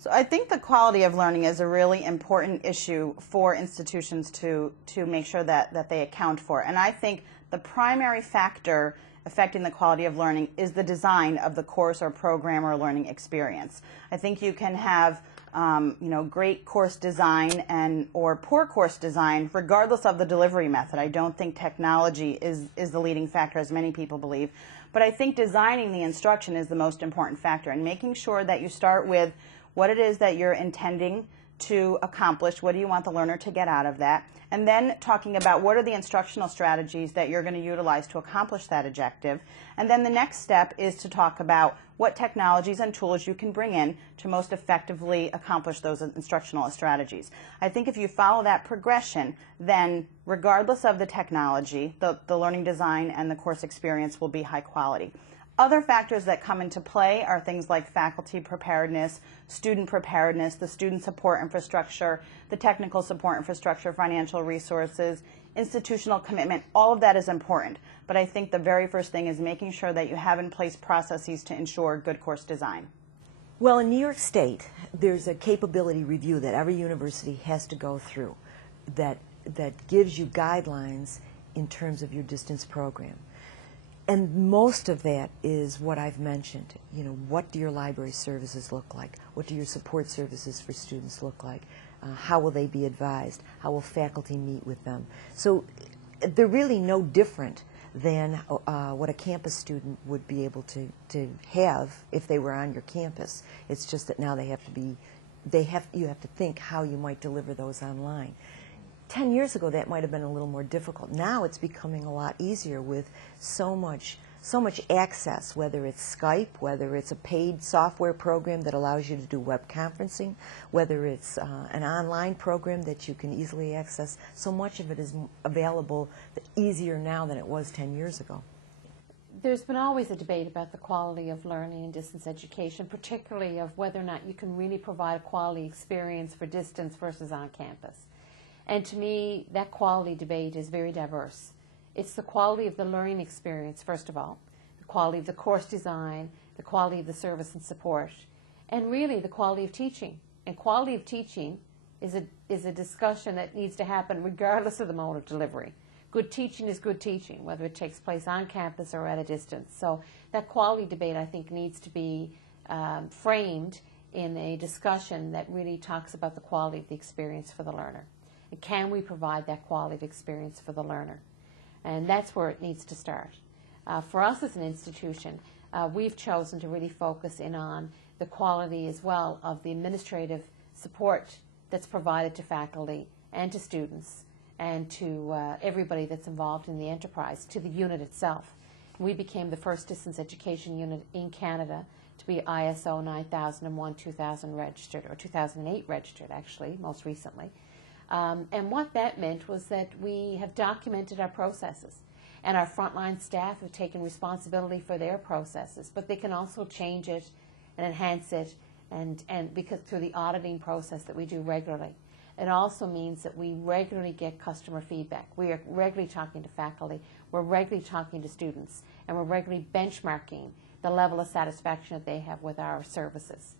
So I think the quality of learning is a really important issue for institutions to make sure that they account for. And I think the primary factor affecting the quality of learning is the design of the course or program or learning experience. I think you can have great course design or poor course design regardless of the delivery method. I don't think technology is the leading factor, as many people believe. But I think designing the instruction is the most important factor, and making sure that you start with what it is that you're intending to accomplish, what do you want the learner to get out of that, and then talking about what are the instructional strategies that you're going to utilize to accomplish that objective. And then the next step is to talk about what technologies and tools you can bring in to most effectively accomplish those instructional strategies. I think if you follow that progression, then regardless of the technology, the learning design and the course experience will be high quality. Other factors that come into play are things like faculty preparedness, student preparedness, the student support infrastructure, the technical support infrastructure, financial resources, institutional commitment. All of that is important. But I think the very first thing is making sure that you have in place processes to ensure good course design. Well, in New York State, there's a capability review that every university has to go through that gives you guidelines in terms of your distance program. And most of that is what I've mentioned. You know, what do your library services look like? What do your support services for students look like? How will they be advised? How will faculty meet with them? So they're really no different than what a campus student would be able to have if they were on your campus. It's just that now you have to think how you might deliver those online. 10 years ago, that might have been a little more difficult. Now it's becoming a lot easier with so much access, whether it's Skype, whether it's a paid software program that allows you to do web conferencing, whether it's an online program that you can easily access. So much of it is available easier now than it was 10 years ago. There's been always a debate about the quality of learning in distance education, particularly of whether or not you can really provide a quality experience for distance versus on campus. And to me, that quality debate is very diverse. It's the quality of the learning experience, first of all, the quality of the course design, the quality of the service and support, and really the quality of teaching. And quality of teaching is a discussion that needs to happen regardless of the mode of delivery. Good teaching is good teaching, whether it takes place on campus or at a distance. So that quality debate, I think, needs to be framed in a discussion that really talks about the quality of the experience for the learner. And can we provide that quality of experience for the learner? And that's where it needs to start. For us as an institution, we've chosen to really focus in on the quality as well of the administrative support that's provided to faculty and to students and to everybody that's involved in the enterprise, to the unit itself. We became the first distance education unit in Canada to be ISO 9001-2000 registered, or 2008 registered actually, most recently. And what that meant was that we have documented our processes, and our frontline staff have taken responsibility for their processes, but they can also change it and enhance it, and because through the auditing process that we do regularly. It also means that we regularly get customer feedback. We are regularly talking to faculty, we're regularly talking to students, and we're regularly benchmarking the level of satisfaction that they have with our services.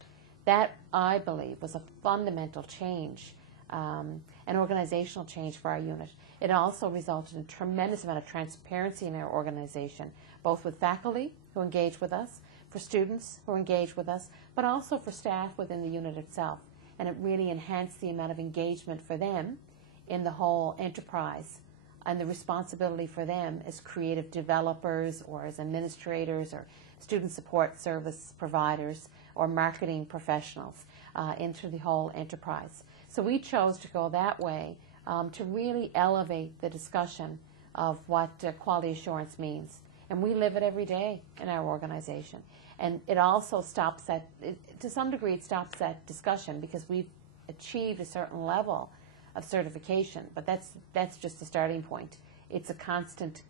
That, I believe, was a fundamental change, an organizational change for our unit. It also resulted in a tremendous amount of transparency in our organization, both with faculty who engage with us, for students who engage with us, but also for staff within the unit itself. And it really enhanced the amount of engagement for them in the whole enterprise, and the responsibility for them as creative developers or as administrators or student support service providers or marketing professionals into the whole enterprise. So we chose to go that way to really elevate the discussion of what quality assurance means. And we live it every day in our organization. And it also stops that, to some degree it stops that discussion because we've achieved a certain level of certification, but that's just the starting point. It's a constant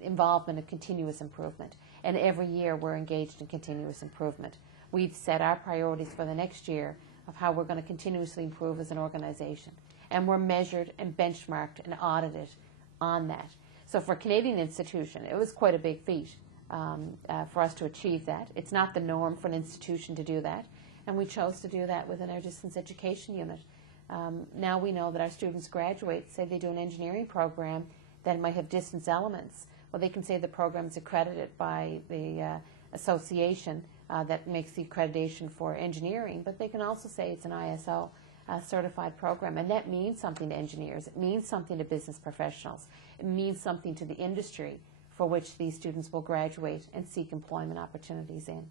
involvement of continuous improvement. And every year we're engaged in continuous improvement. We've set our priorities for the next year of how we're going to continuously improve as an organization. And we're measured and benchmarked and audited on that. So for a Canadian institution, it was quite a big feat for us to achieve that. It's not the norm for an institution to do that. And we chose to do that within our distance education unit. Now we know that our students graduate, say they do an engineering program that might have distance elements. Well, they can say the program is accredited by the association that makes the accreditation for engineering, but they can also say it's an ISO certified program, and that means something to engineers. It means something to business professionals. It means something to the industry for which these students will graduate and seek employment opportunities in.